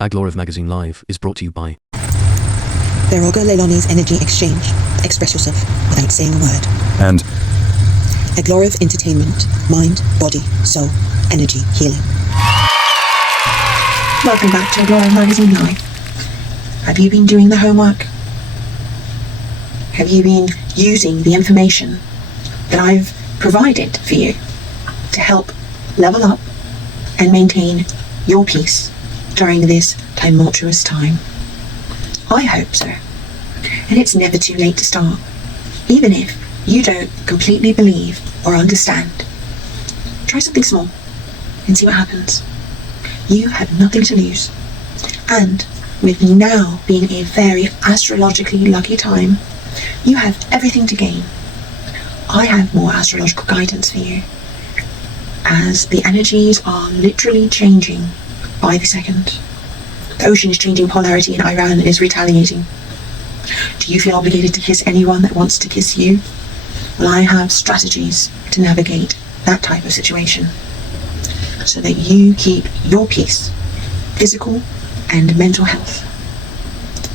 Aglorev Magazine Live is brought to you by Elon's Energy Exchange. Express yourself without saying a word. And Aglorev Entertainment. Mind, body, soul, energy healing. Welcome back to Aglorev Magazine Live. Have you been doing the homework? Have you been using the information that I've provided for you to help level up and maintain your peace during this tumultuous time? I hope so. And it's never too late to start, even if you don't completely believe or understand. Try something small and see what happens. You have nothing to lose. And with now being a very astrologically lucky time, you have everything to gain. I have more astrological guidance for you, as the energies are literally changing by the second. The ocean is changing polarity and Iran is retaliating. Do you feel obligated to kiss anyone that wants to kiss you? Well, I have strategies to navigate that type of situation so that you keep your peace, physical and mental health.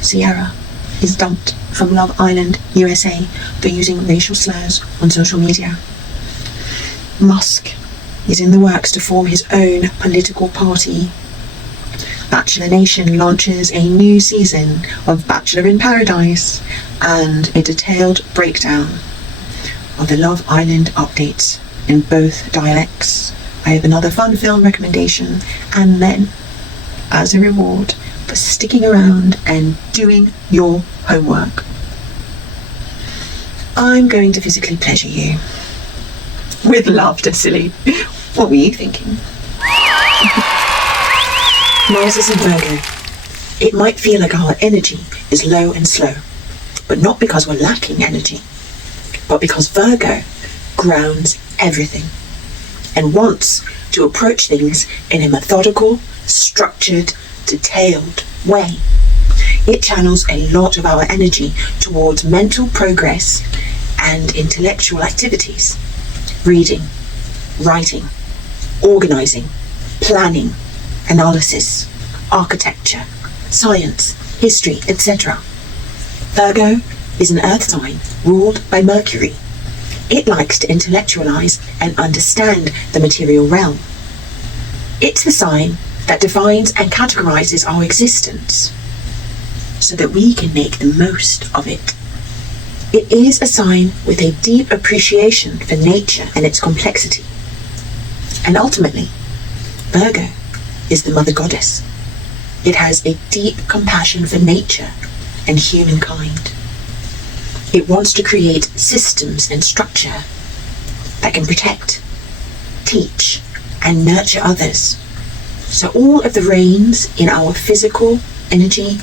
Cierra is dumped from Love Island, USA for using racial slurs on social media. Musk is in the works to form his own political party. Bachelor Nation launches a new season of Bachelor in Paradise and a detailed breakdown of the Love Island updates in both dialects. I have another fun film recommendation, and then, as a reward for sticking around and doing your homework, I'm going to physically pleasure you with laughter, silly. What were you thinking? Mars is in Virgo. It might feel like our energy is low and slow, but not because we're lacking energy, but because Virgo grounds everything and wants to approach things in a methodical, structured, detailed way. It channels a lot of our energy towards mental progress and intellectual activities: reading, writing, organizing, planning, analysis, architecture, science, history, etc. Virgo is an earth sign ruled by Mercury. It likes to intellectualize and understand the material realm. It's the sign that defines and categorizes our existence so that we can make the most of it. It is a sign with a deep appreciation for nature and its complexity. And ultimately, Virgo is the mother goddess. It has a deep compassion for nature and humankind. It wants to create systems and structure that can protect, teach, and nurture others. So all of the reins in our physical energy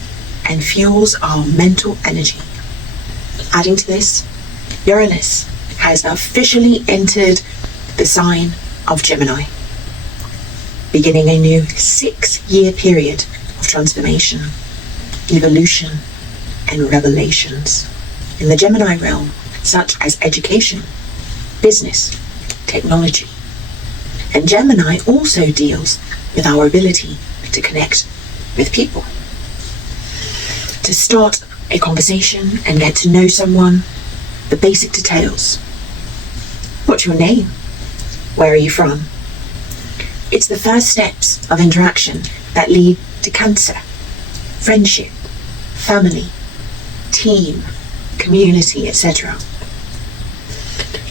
and fuels our mental energy. Adding to this, Uranus has officially entered the sign of Gemini, beginning a new 6-year period of transformation, evolution, and revelations in the Gemini realm, such as education, business, technology. And Gemini also deals with our ability to connect with people, to start a conversation and get to know someone, the basic details. What's your name? Where are you from? It's the first steps of interaction that lead to Cancer, friendship, family, team, community, etc.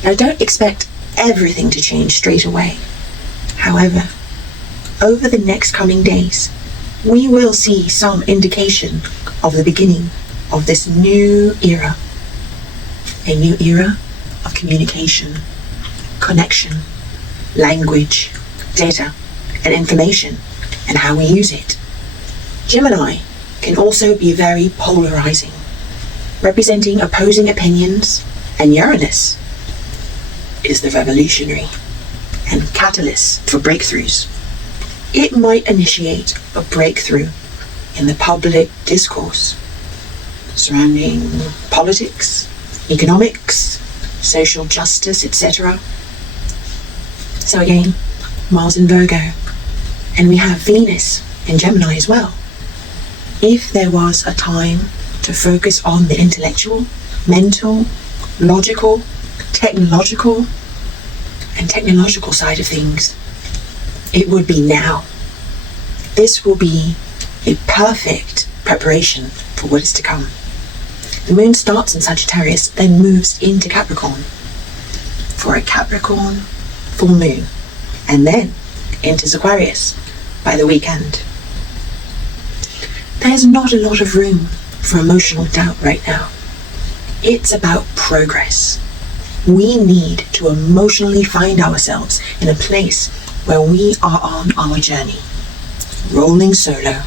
Now, don't expect everything to change straight away. However, over the next coming days, we will see some indication of the beginning of this new era. A new era of communication, connection, language, data, and information, and how we use it. Gemini can also be very polarizing, representing opposing opinions, and Uranus is the revolutionary and catalyst for breakthroughs. It might initiate a breakthrough in the public discourse surrounding politics, economics, social justice, etc. So again, Mars in Virgo, and we have Venus in Gemini as well. if there was a time to focus on the intellectual, mental, logical, technological side of things, it would be now. This will be a perfect preparation for what is to come. The moon starts in Sagittarius, then moves into Capricorn for a Capricorn full moon, and then enters Aquarius by the weekend. There's not a lot of room for emotional doubt right now. It's about progress. We need to emotionally find ourselves in a place where we are on our journey, rolling solo,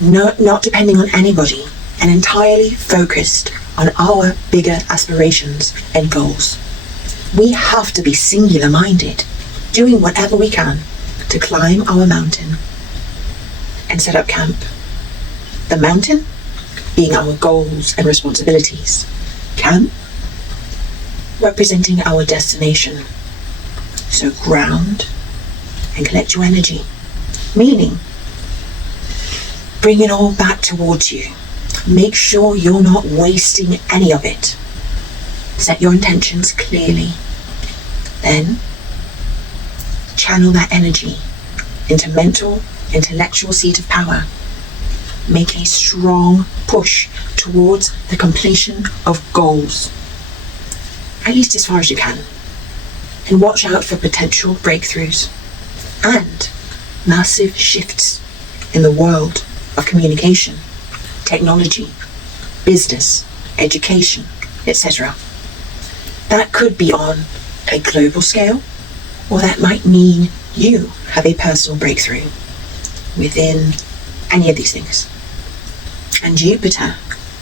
not depending on anybody, and entirely focused on our bigger aspirations and goals. We have to be singular-minded, doing whatever we can to climb our mountain and set up camp. The mountain being our goals and responsibilities. Camp representing our destination. So ground and collect your energy. Meaning, bring it all back towards you. Make sure you're not wasting any of it. Set your intentions clearly. Then, channel that energy into mental, intellectual seat of power. Make a strong push towards the completion of goals, at least as far as you can. And watch out for potential breakthroughs and massive shifts in the world of communication, technology, business, education, etc. That could be on a global scale, or that might mean you have a personal breakthrough within any of these things. And Jupiter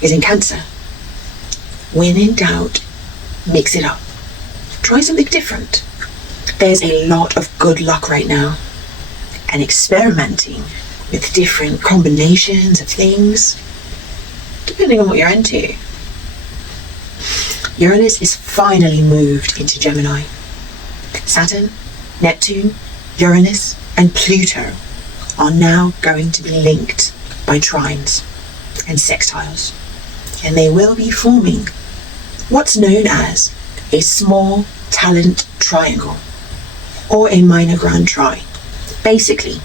is in Cancer. When in doubt, mix it up. Try something different. There's a lot of good luck right now, and experimenting with different combinations of things, depending on what you're into. Uranus is finally moved into Gemini. Saturn, Neptune, Uranus, and Pluto are now going to be linked by trines and sextiles, and they will be forming what's known as a small talent triangle or a minor grand tri. Basically,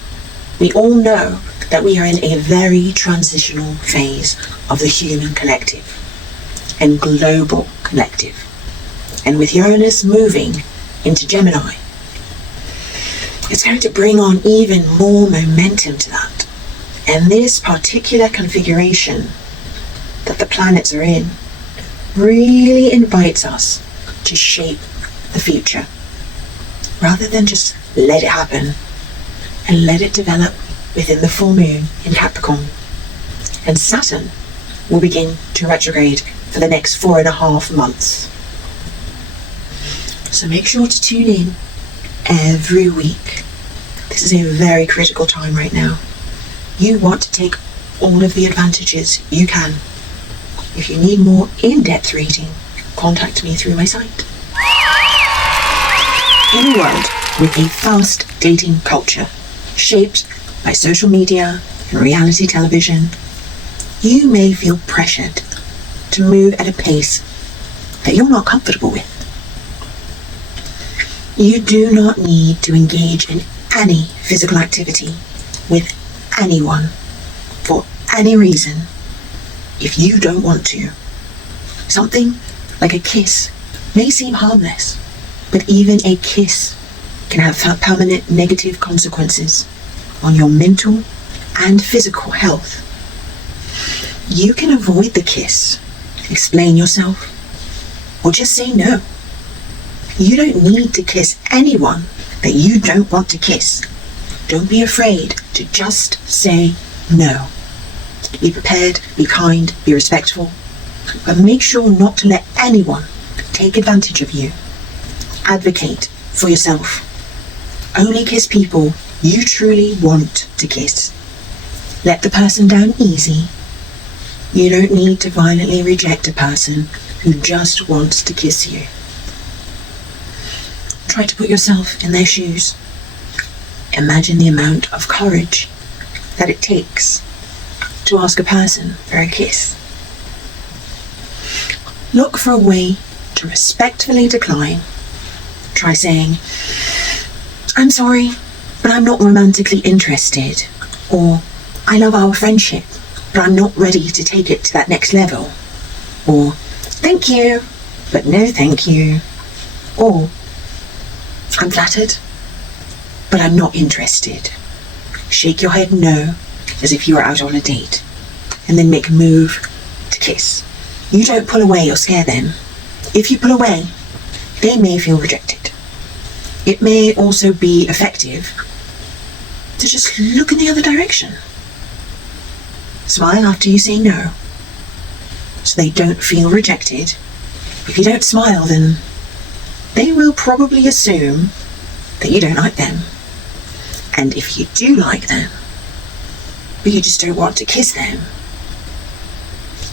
we all know that we are in a very transitional phase of the human collective and global collective. And with Uranus moving into Gemini, it's going to bring on even more momentum to that. And this particular configuration that the planets are in really invites us to shape the future, rather than just let it happen and let it develop within the full moon in Capricorn. And Saturn will begin to retrograde for the next 4.5 months. So make sure to tune in every week. This is a very critical time right now. You want to take all of the advantages you can. If you need more in-depth reading, contact me through my site. In a world with a fast dating culture, shaped by social media and reality television, you may feel pressured to move at a pace that you're not comfortable with. You do not need to engage in any physical activity with anyone for any reason if you don't want to. Something like a kiss may seem harmless, but even a kiss can have permanent negative consequences on your mental and physical health. You can avoid the kiss, explain yourself, or just say no. You don't need to kiss anyone that you don't want to kiss. Don't be afraid to just say no. Be prepared, be kind, be respectful, but make sure not to let anyone take advantage of you. Advocate for yourself. Only kiss people you truly want to kiss. Let the person down easy. You don't need to violently reject a person who just wants to kiss you. Try to put yourself in their shoes. Imagine the amount of courage that it takes to ask a person for a kiss. Look for a way to respectfully decline. Try saying, "I'm sorry, but I'm not romantically interested," or "I love our friendship, but I'm not ready to take it to that next level," or "Thank you, but no thank you," or "I'm flattered, but I'm not interested." Shake your head no, as if you were out on a date, and then make a move to kiss. You don't pull away or scare them. If you pull away, they may feel rejected. It may also be effective to just look in the other direction. Smile after you say no, so they don't feel rejected. If you don't smile, then they will probably assume that you don't like them. And if you do like them, but you just don't want to kiss them,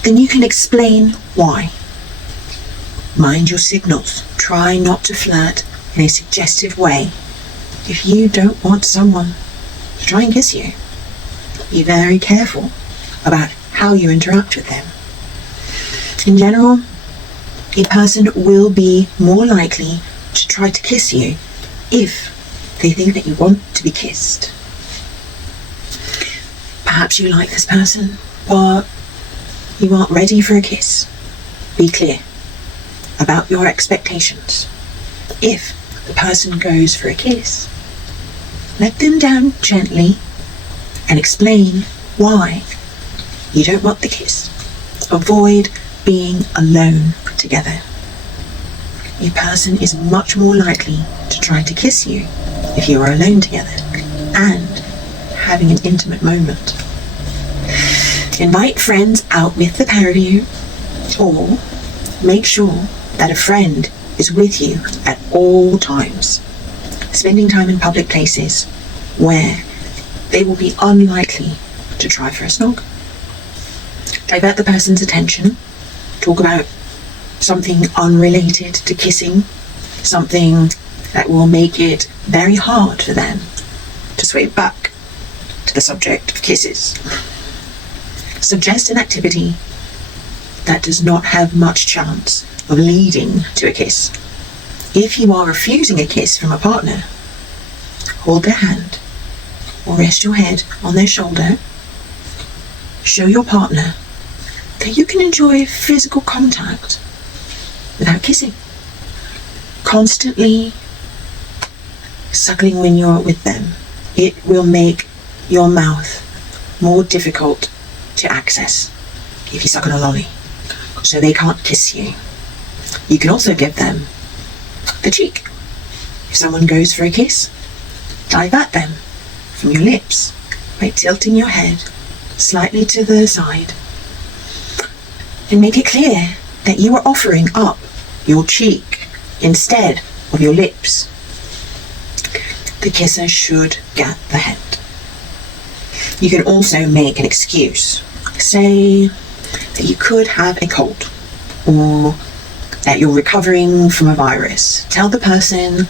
then you can explain why. Mind your signals. Try not to flirt in a suggestive way. If you don't want someone to try and kiss you, be very careful about how you interact with them. In general, a person will be more likely to try to kiss you if they think that you want to be kissed. Perhaps you like this person, but you aren't ready for a kiss. Be clear about your expectations. If the person goes for a kiss, let them down gently and explain why you don't want the kiss. Avoid being alone together. A person is much more likely to try to kiss you if you are alone together and having an intimate moment. Invite friends out with the pair of you, or make sure that a friend is with you at all times. Spending time in public places where they will be unlikely to try for a snog. Divert the person's attention. Talk about something unrelated to kissing, something that will make it very hard for them to sway back to the subject of kisses. Suggest an activity that does not have much chance of leading to a kiss. If you are refusing a kiss from a partner, hold their hand or rest your head on their shoulder. Show your partner that you can enjoy physical contact without kissing. Constantly suckling when you're with them, it will make your mouth more difficult to access if you suck on a lolly, so they can't kiss you. You can also give them the cheek. If someone goes for a kiss, divert them from your lips by tilting your head slightly to the side and make it clear that you are offering up your cheek instead of your lips. The kisser should get the head. You can also make an excuse. Say that you could have a cold, or that you're recovering from a virus. Tell the person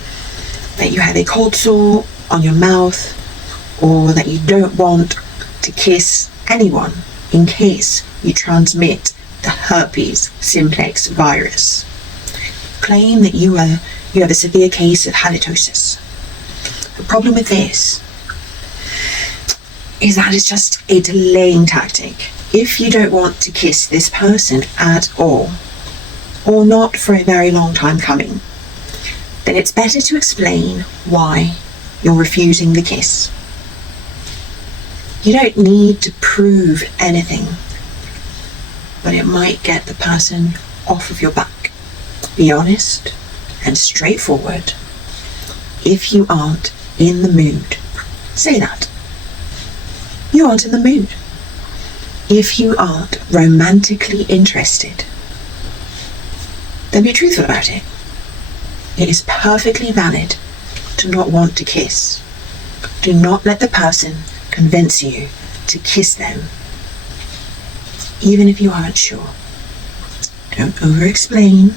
that you have a cold sore on your mouth, or that you don't want to kiss anyone in case you transmit the herpes simplex virus. Claim that you have a severe case of halitosis. The problem with this is that it's just a delaying tactic. If you don't want to kiss this person at all, or not for a very long time coming, then it's better to explain why you're refusing the kiss. You don't need to prove anything, but it might get the person off of your back. Be honest and straightforward. If you aren't in the mood, say that. You aren't in the mood. If you aren't romantically interested, then be truthful about it. It is perfectly valid to not want to kiss. Do not let the person convince you to kiss them, even if you aren't sure. Don't over-explain.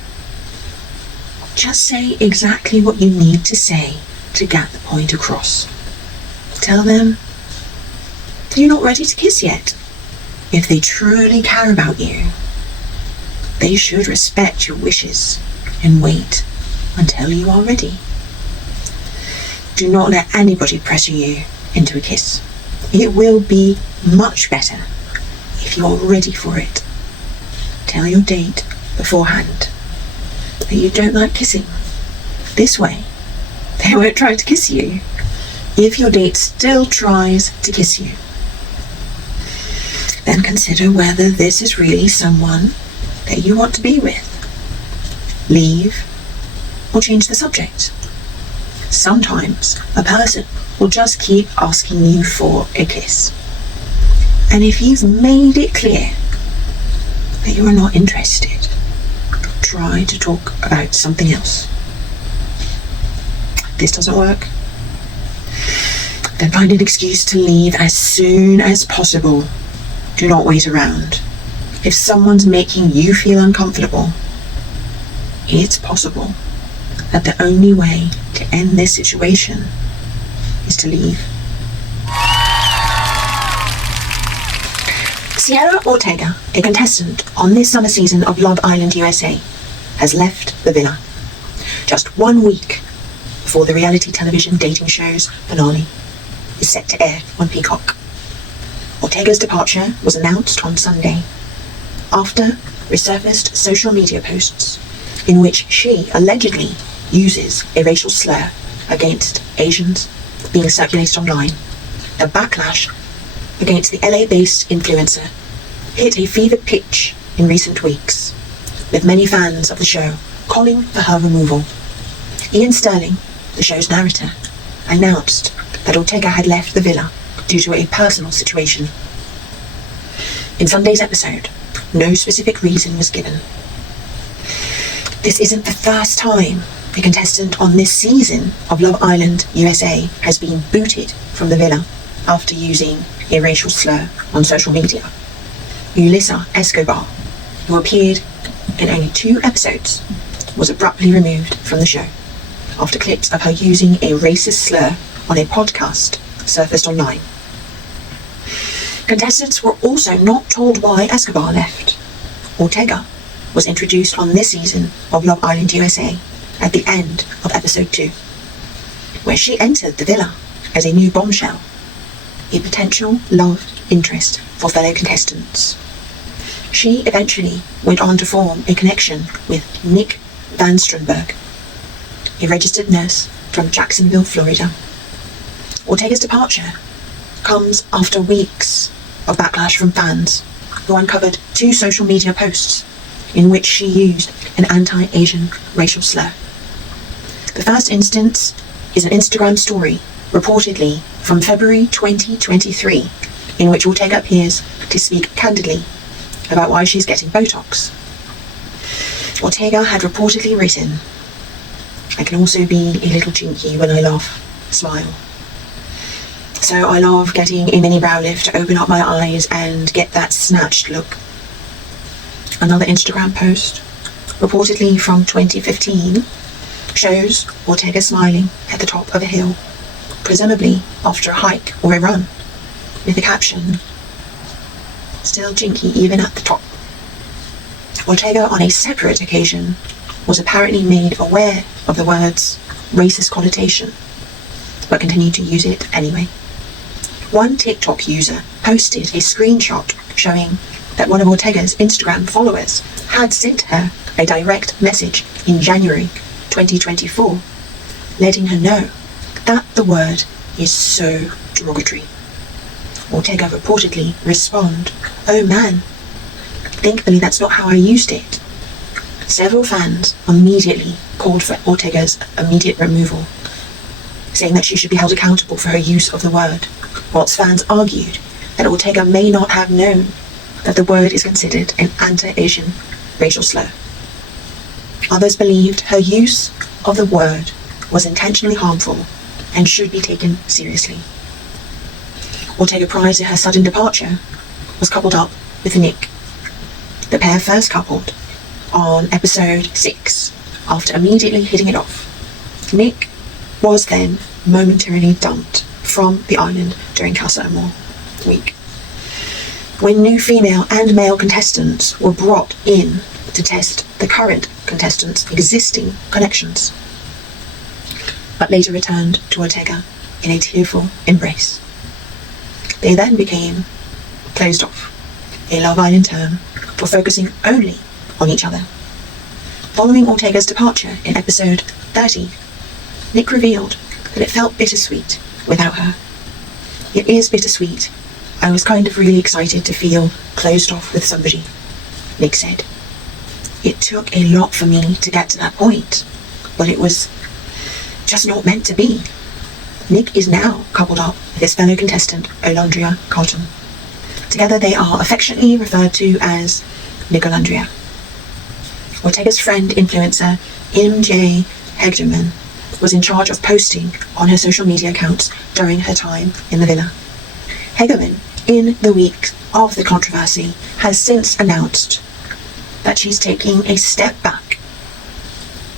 Just say exactly what you need to say to get the point across. Tell them that you're not ready to kiss yet, If they truly care about you, they should respect your wishes and wait until you are ready. Do not let anybody pressure you into a kiss. It will be much better if you are ready for it. Tell your date beforehand that you don't like kissing. This way, they won't try to kiss you if your date still tries to kiss you. Then consider whether this is really someone that you want to be with. Leave or change the subject. Sometimes a person will just keep asking you for a kiss. And if you've made it clear that you are not interested, try to talk about something else. This doesn't work? Then find an excuse to leave as soon as possible. Do not wait around. If someone's making you feel uncomfortable, it's possible that the only way to end this situation is to leave. Cierra Ortega, a contestant on this summer season of Love Island USA, has left the villa just 1 week before the reality television dating show's finale is set to air on Peacock. Ortega's departure was announced on Sunday after resurfaced social media posts in which she allegedly uses a racial slur against Asians being circulated online. The backlash against the LA-based influencer hit a fevered pitch in recent weeks, with many fans of the show calling for her removal. Ian Sterling, the show's narrator, announced that Ortega had left the villa due to a personal situation. In Sunday's episode, no specific reason was given. This isn't the first time a contestant on this season of Love Island USA has been booted from the villa after using a racial slur on social media. Yulisa Escobar, who appeared in only 2 episodes, was abruptly removed from the show after clips of her using a racist slur on a podcast surfaced online. Contestants were also not told why Escobar left. Ortega was introduced on this season of Love Island USA at the end of episode 2, where she entered the villa as a new bombshell, a potential love interest for fellow contestants. She eventually went on to form a connection with Nick Van Strenberg, a registered nurse from Jacksonville, Florida. Ortega's departure comes after weeks of backlash from fans who uncovered 2 social media posts in which she used an anti-Asian racial slur. The first instance is an Instagram story, reportedly from February 2023, in which Ortega appears to speak candidly about why she's getting Botox. Ortega had reportedly written, "I can also be a little chinky when I laugh, smile. So I love getting a mini brow lift to open up my eyes and get that snatched look." Another Instagram post, reportedly from 2015, shows Ortega smiling at the top of a hill, presumably after a hike or a run, with the caption, "Still jinky even at the top." Ortega, on a separate occasion, was apparently made aware of the word's racist connotation, but continued to use it anyway. One TikTok user posted a screenshot showing that one of Ortega's Instagram followers had sent her a direct message in January 2024, letting her know that the word is so derogatory. Ortega reportedly responded, "Oh man, thankfully that's not how I used it." Several fans immediately called for Ortega's immediate removal, saying that she should be held accountable for her use of the word, whilst fans argued that Ortega may not have known that the word is considered an anti-Asian racial slur. Others believed her use of the word was intentionally harmful and should be taken seriously. Ortega, prior to her sudden departure, was coupled up with Nick. The pair first coupled on episode 6 after immediately hitting it off. Nick was then momentarily dumped from the island during Casa Amor week. when new female and male contestants were brought in to test the current contestants' existing connections, but later returned to Ortega in a tearful embrace. They then became closed off, a Love Island term for focusing only on each other. Following Ortega's departure in episode 30, Nick revealed that it felt bittersweet without her. It is bittersweet. I was kind of really excited to feel closed off with somebody, Nick said. It took a lot for me to get to that point, but it was just not meant to be. Nick is now coupled up with his fellow contestant, Olandria Cotton. Together they are affectionately referred to as Nicolandria. Ortega's friend influencer, MJ Hegderman, was in charge of posting on her social media accounts during her time in the villa. Hegderman, in the week of the controversy, has since announced that she's taking a step back.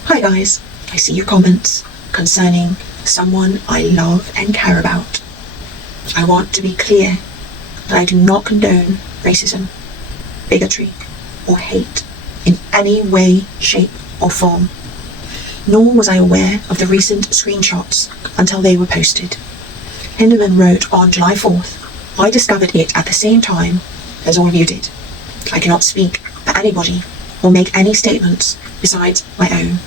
Hi guys, I see your comments concerning someone I love and care about. I want to be clear that I do not condone racism, bigotry, or hate in any way, shape, or form. Nor was I aware of the recent screenshots until they were posted. Hinderman wrote on July 4th, I discovered it at the same time as all of you did. I cannot speak for anybody or make any statements besides my own,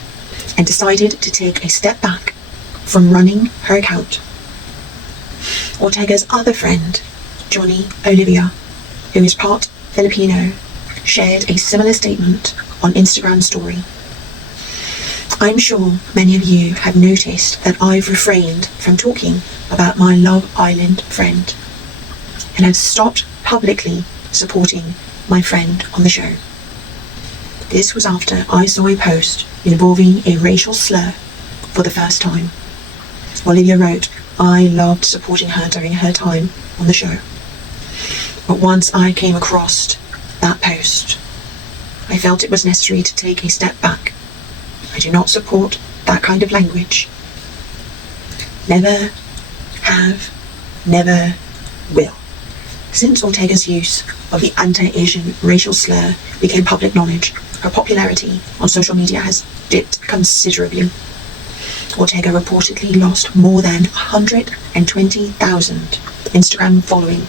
and decided to take a step back from running her account. Ortega's other friend, Johnny Olivia, who is part Filipino, shared a similar statement on Instagram story. I'm sure many of you have noticed that I've refrained from talking about my Love Island friend and have stopped publicly supporting my friend on the show. This was after I saw a post involving a racial slur for the first time. Olivia wrote, I loved supporting her during her time on the show. But once I came across that post, I felt it was necessary to take a step back. I do not support that kind of language. Never have, never will. Since Ortega's use of the anti-Asian racial slur became public knowledge, her popularity on social media has dipped considerably. Ortega reportedly lost more than 120,000 Instagram following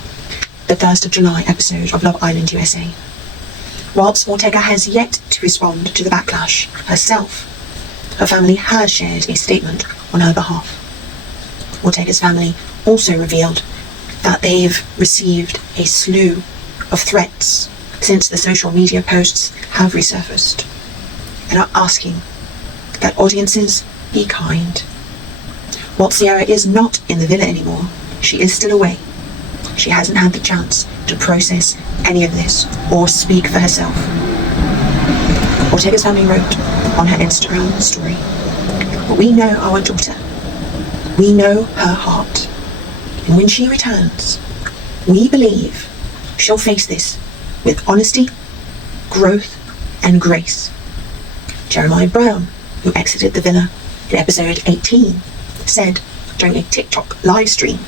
the 1st of July episode of Love Island USA. Whilst Ortega has yet to respond to the backlash herself, her family has shared a statement on her behalf. Ortega's family also revealed that they've received a slew of threats since the social media posts have resurfaced, and are asking that audiences be kind. While Cierra is not in the villa anymore, she is still away. She hasn't had the chance to process any of this or speak for herself. Ortega's family wrote on her Instagram story, but we know our daughter. We know her heart. And when she returns, we believe she'll face this with honesty, growth, and grace. Jeremiah Brown, who exited the villa in episode 18, said during a TikTok live stream,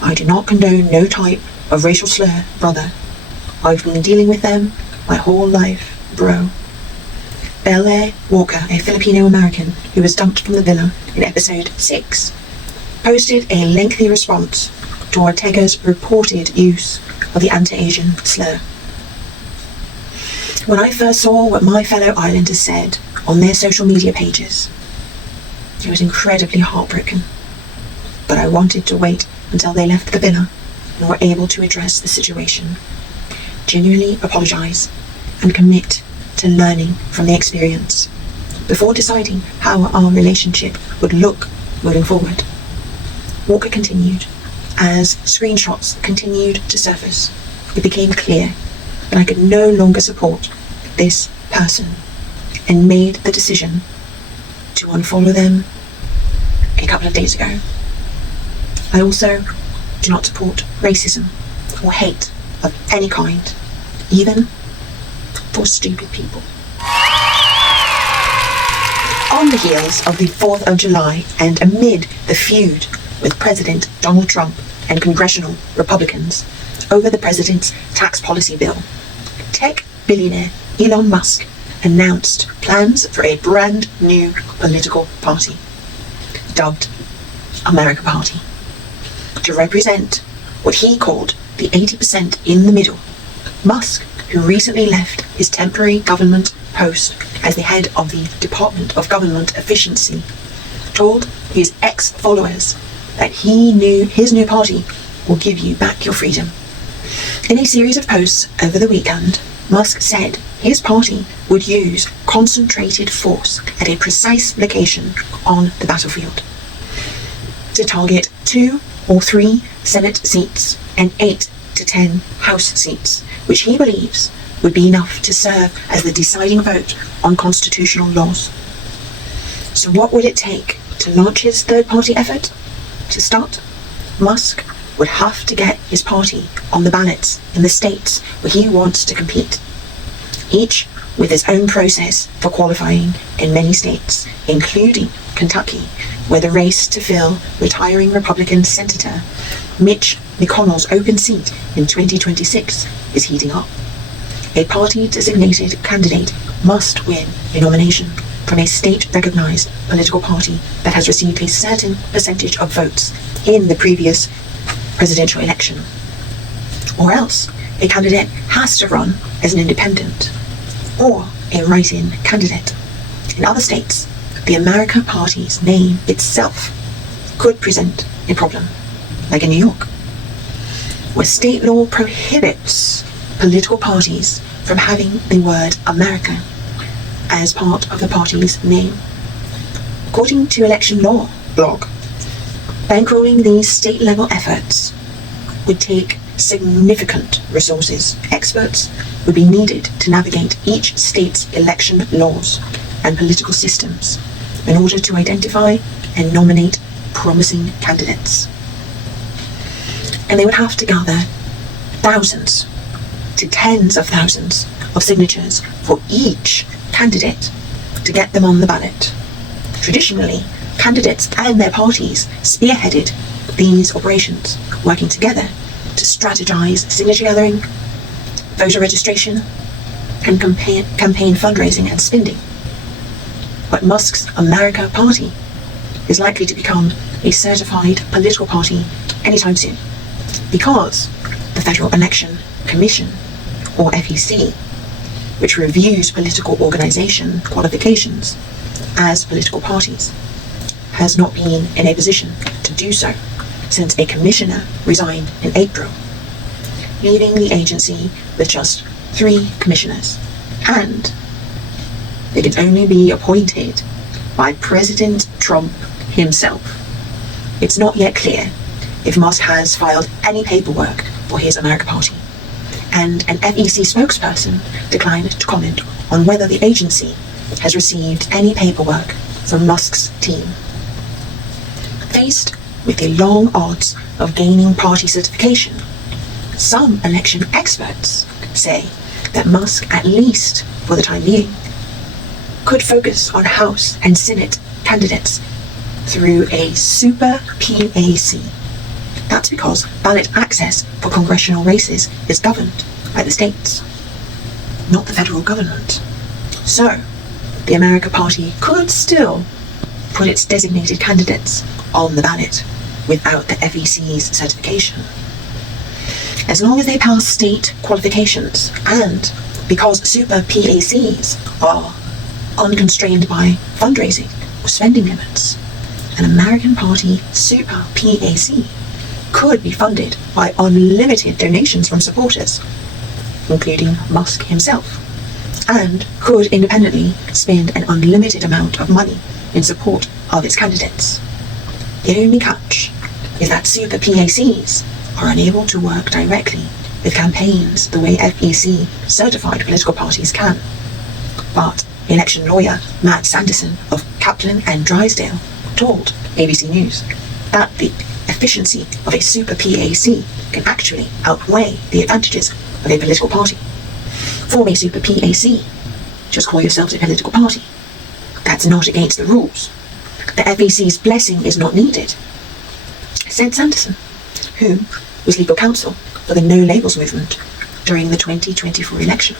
I do not condone no type of racial slur, brother. I've been dealing with them my whole life, bro. Belair Walker, a Filipino-American who was dumped from the villa in episode 6, posted a lengthy response to Ortega's reported use of the anti-Asian slur. When I first saw what my fellow islanders said on their social media pages, I was incredibly heartbroken, but I wanted to wait until they left the villa and were able to address the situation, genuinely apologize, and commit to learning from the experience before deciding how our relationship would look moving forward. Walker continued, as screenshots continued to surface, it became clear that I could no longer support this person and made the decision to unfollow them a couple of days ago. I also do not support racism or hate of any kind, even for stupid people. On the heels of the 4th of July and amid the feud with President Donald Trump and congressional Republicans over the president's tax policy bill, tech billionaire Elon Musk announced plans for a brand new political party, dubbed America Party, to represent what he called the 80% in the middle. Musk, who recently left his temporary government post as the head of the Department of Government Efficiency, told his ex-followers that he knew his new party will give you back your freedom. In a series of posts over the weekend, Musk said his party would use concentrated force at a precise location on the battlefield to target 2 or 3 Senate seats and 8 to 10 House seats, which he believes would be enough to serve as the deciding vote on constitutional laws. So what would it take to launch his third-party effort? To start, Musk would have to get his party on the ballots in the states where he wants to compete, each with its own process for qualifying in many states, including Kentucky, where the race to fill retiring Republican Senator Mitch McConnell's open seat in 2026 is heating up. A party-designated candidate must win a nomination from a state-recognized political party that has received a certain percentage of votes in the previous presidential election. Or else, a candidate has to run as an independent or a write-in candidate. In other states, the America Party's name itself could present a problem, like in New York, where state law prohibits political parties from having the word America as part of the party's name. According to Election Law blog, bankrolling these state-level efforts would take significant resources. Experts would be needed to navigate each state's election laws and political systems in order to identify and nominate promising candidates. And they would have to gather thousands to tens of thousands of signatures for each candidate to get them on the ballot. Traditionally, candidates and their parties spearheaded these operations, working together to strategize signature gathering, voter registration, and campaign fundraising and spending. But Musk's America Party is likely to become a certified political party anytime soon, because the Federal Election Commission, or FEC, which reviews political organization qualifications as political parties, has not been in a position to do so since a commissioner resigned in April, leaving the agency with just 3 commissioners, and they can only be appointed by President Trump himself. It's not yet clear if Musk has filed any paperwork for his America Party, and an FEC spokesperson declined to comment on whether the agency has received any paperwork from Musk's team. Faced with the long odds of gaining party certification, some election experts say that Musk, at least for the time being, could focus on House and Senate candidates through a super PAC. That's because ballot access for congressional races is governed by the states, not the federal government. So, the America Party could still put its designated candidates on the ballot without the FEC's certification, as long as they pass state qualifications, and because super PACs are unconstrained by fundraising or spending limits. An American Party super PAC could be funded by unlimited donations from supporters, including Musk himself, and could independently spend an unlimited amount of money in support of its candidates. The only catch is that super PACs are unable to work directly with campaigns the way FEC certified political parties can. But election lawyer Matt Sanderson of Kaplan and Drysdale told ABC News that the efficiency of a super PAC can actually outweigh the advantages of a political party. Form a super PAC. Just call yourselves a political party. That's not against the rules. The FEC's blessing is not needed, said Sanderson, who was legal counsel for the No Labels movement during the 2024 election.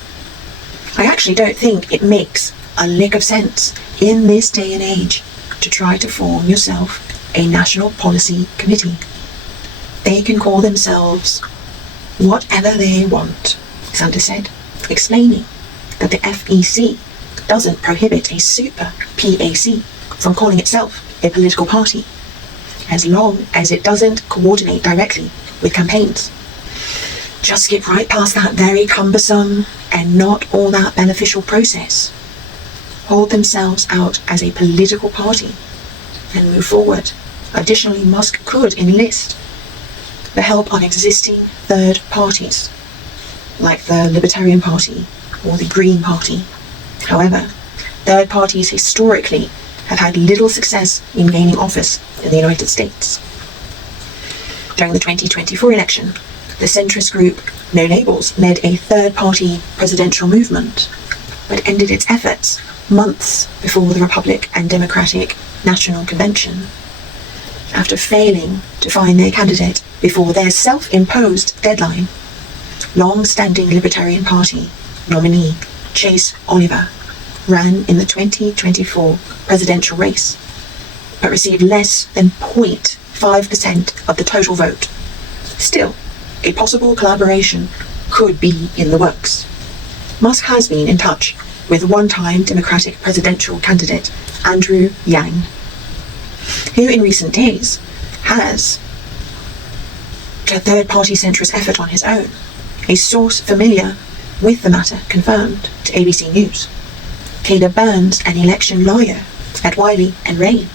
I actually don't think it makes a lick of sense in this day and age to try to form yourself a national policy committee. They can call themselves whatever they want, Sanders said, explaining that the FEC doesn't prohibit a super PAC from calling itself a political party, as long as it doesn't coordinate directly with campaigns. Just skip right past that very cumbersome and not all that beneficial process. Hold themselves out as a political party and move forward. Additionally, Musk could enlist the help of existing third parties, like the Libertarian Party or the Green Party. However, third parties historically have had little success in gaining office in the United States. During the 2024 election, the centrist group No Labels led a third-party presidential movement, but ended its efforts months before the Republican and Democratic National Convention, after failing to find their candidate before their self-imposed deadline. Long-standing Libertarian Party nominee Chase Oliver ran in the 2024 presidential race, but received less than 0.5% of the total vote. Still, a possible collaboration could be in the works. Musk has been in touch with one-time Democratic presidential candidate Andrew Yang, who in recent days has a third-party centrist effort on his own. A source familiar with the matter confirmed to ABC News. Caleb Burns, an election lawyer at Wiley and Ray,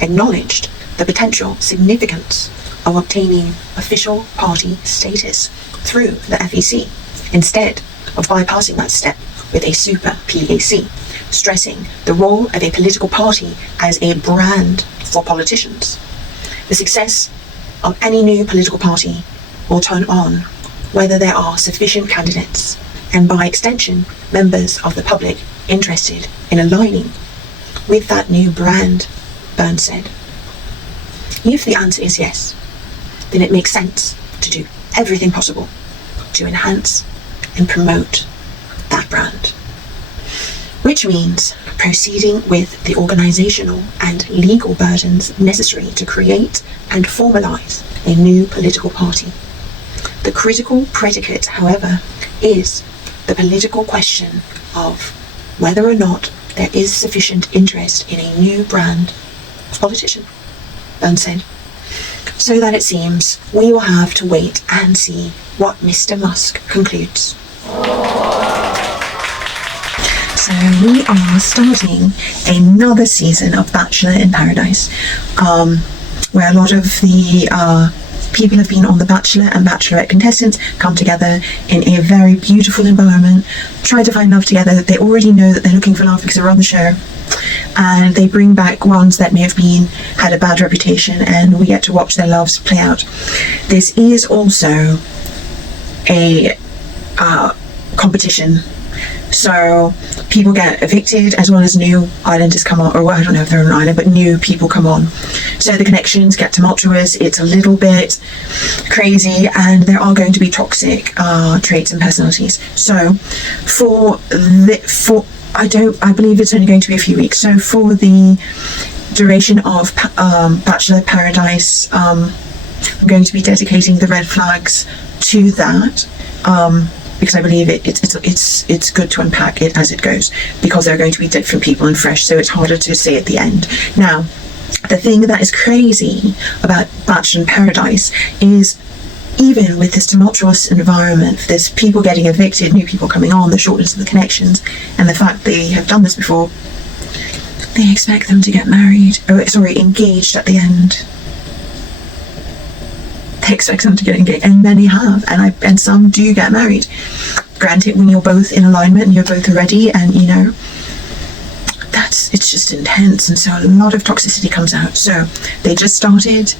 acknowledged the potential significance of obtaining official party status through the FEC instead of bypassing that step with a super PAC, stressing the role of a political party as a brand for politicians. The success of any new political party will turn on whether there are sufficient candidates, and by extension, members of the public interested in aligning with that new brand, Burns said. If the answer is yes, then it makes sense to do everything possible to enhance and promote that brand. Which means proceeding with the organizational and legal burdens necessary to create and formalize a new political party. The critical predicate, however, is the political question of whether or not there is sufficient interest in a new brand of politician, Burns said. So that it seems we will have to wait and see what Mr. Musk concludes. So we are starting another season of Bachelor in Paradise, where a lot of the people have been on the Bachelor and Bachelorette contestants come together in a very beautiful environment, try to find love together. They already know that they're looking for love because they're on the show, and they bring back ones that may have had a bad reputation, and we get to watch their loves play out. This is also a competition, so people get evicted as well as new islanders come on, or I don't know if they're on an island, but new people come on. So the connections get tumultuous, it's a little bit crazy, and there are going to be toxic traits and personalities. So I believe it's only going to be a few weeks. So for the duration of Bachelor Paradise, I'm going to be dedicating the red flags to that. Because I believe it's good to unpack it as it goes, because there are going to be different people and fresh, so it's harder to say at the end. Now, the thing that is crazy about Bachelor in Paradise is, even with this tumultuous environment, there's people getting evicted, new people coming on, the shortness of the connections, and the fact they have done this before, they expect them to get engaged at the end. They expect them to get engaged, and many have, and some do get married. Granted, when you're both in alignment and you're both ready, and it's just intense, and so a lot of toxicity comes out. So they just started.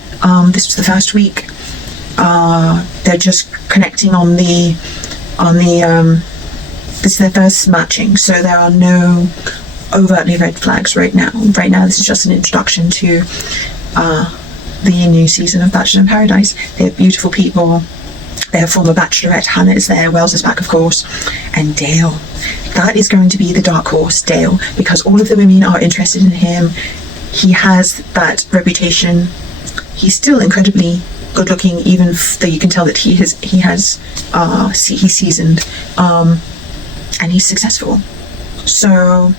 This was the first week. They're just connecting on the. This is their first matching, so there are no overtly red flags right now. Right now, this is just an introduction to the new season of Bachelor in Paradise. They're beautiful people. Their former bachelorette, Hannah, is there. Wells is back, of course. And Dale. That is going to be the dark horse, Dale, because all of the women are interested in him. He has that reputation. He's still incredibly good looking, even though you can tell that he's seasoned, and he's successful. So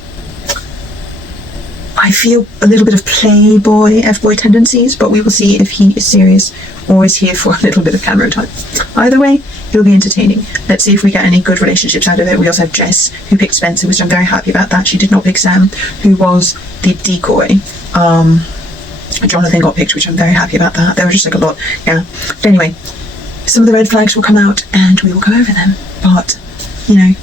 I feel a little bit of playboy, F-boy tendencies, but we will see if he is serious or is here for a little bit of camera time. Either way, it'll be entertaining. Let's see if we get any good relationships out of it. We also have Jess, who picked Spencer, which I'm very happy about that. She did not pick Sam, who was the decoy. Jonathan got picked, which I'm very happy about that. There was just like a lot, yeah. But anyway, some of the red flags will come out and we will go over them. But, you know,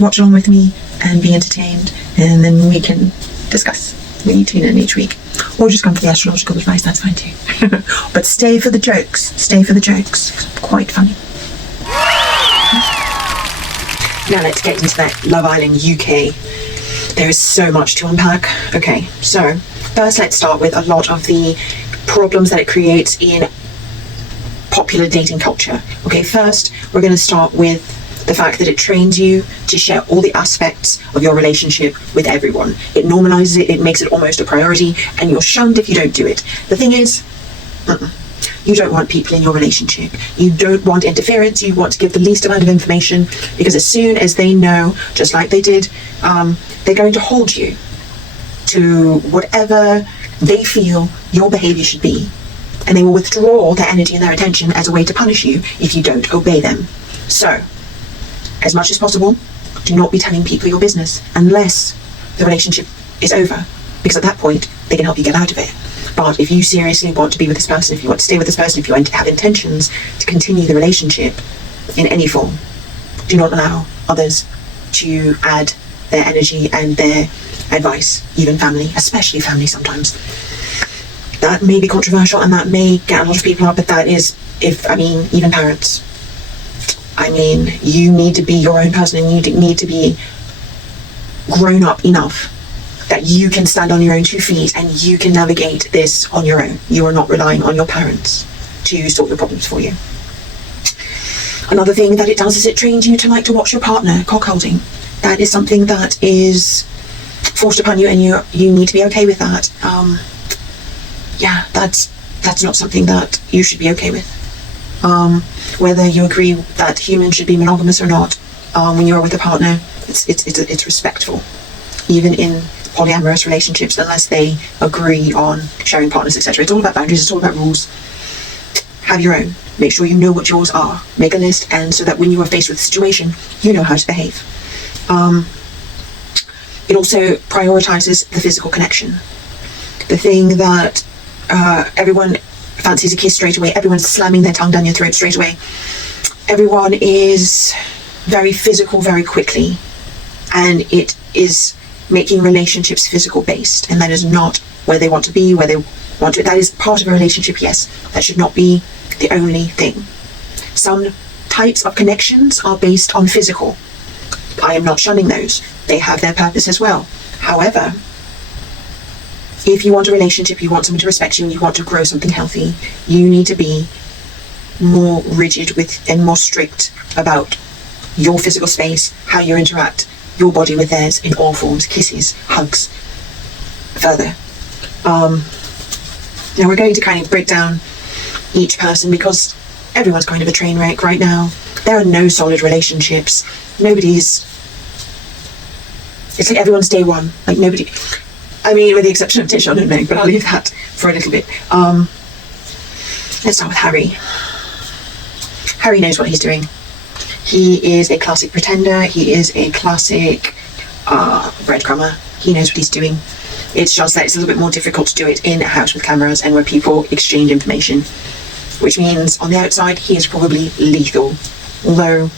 watch along with me and be entertained, and then we can discuss when you tune in each week. Or just come for the astrological advice, that's fine too. But stay for the jokes. Stay for the jokes. Quite funny. Now let's get into that Love Island UK. There is so much to unpack. Okay, so first let's start with a lot of the problems that it creates in popular dating culture. Okay, first we're going to start with the fact that it trains you to share all the aspects of your relationship with everyone. It normalizes it, it makes it almost a priority, and you're shunned if you don't do it. The thing is, you don't want people in your relationship. You don't want interference. You want to give the least amount of information, because as soon as they know, just like they did, they're going to hold you to whatever they feel your behavior should be, and they will withdraw their energy and their attention as a way to punish you if you don't obey them. So, as much as possible, do not be telling people your business unless the relationship is over, because at that point they can help you get out of it. But if you seriously want to be with this person, if you want to stay with this person, if you have intentions to continue the relationship in any form, do not allow others to add their energy and their advice, even family, especially family sometimes. That may be controversial and that may get a lot of people up, but that is, even parents. You need to be your own person, and you need to be grown up enough that you can stand on your own 2 feet and you can navigate this on your own. You are not relying on your parents to sort your problems for you. Another thing that it does is it trains you to like to watch your partner cockholding. That is something that is forced upon you, and you need to be okay with that. That's not something that you should be okay with. Whether you agree that humans should be monogamous or not, when you're with a partner, it's respectful, even in polyamorous relationships, unless they agree on sharing partners, etc. It's all about boundaries, it's all about rules. Have your own. Make sure you know what yours are. Make a list, and so that when you are faced with a situation, you know how to behave. It also prioritizes the physical connection. The thing that everyone fancies a kiss straight away, everyone's slamming their tongue down your throat straight away. Everyone is very physical very quickly, and it is making relationships physical based, and that is not where they want to be, where they want to. That is part of a relationship, yes. That should not be the only thing. Some types of connections are based on physical. I am not shunning those. They have their purpose as well. However, if you want a relationship, you want someone to respect you, and you want to grow something healthy, you need to be more rigid with and more strict about your physical space, how you interact, your body with theirs in all forms, kisses, hugs, further. Now we're going to kind of break down each person, because everyone's kind of a train wreck right now. There are no solid relationships. It's like everyone's day one. Like nobody, with the exception of Tish and Meg, but I'll leave that for a little bit. Let's start with Harry. Harry knows what he's doing. He is a classic pretender. He is a classic breadcrumber. He knows what he's doing. It's just that it's a little bit more difficult to do it in a house with cameras and where people exchange information, which means on the outside he is probably lethal. Although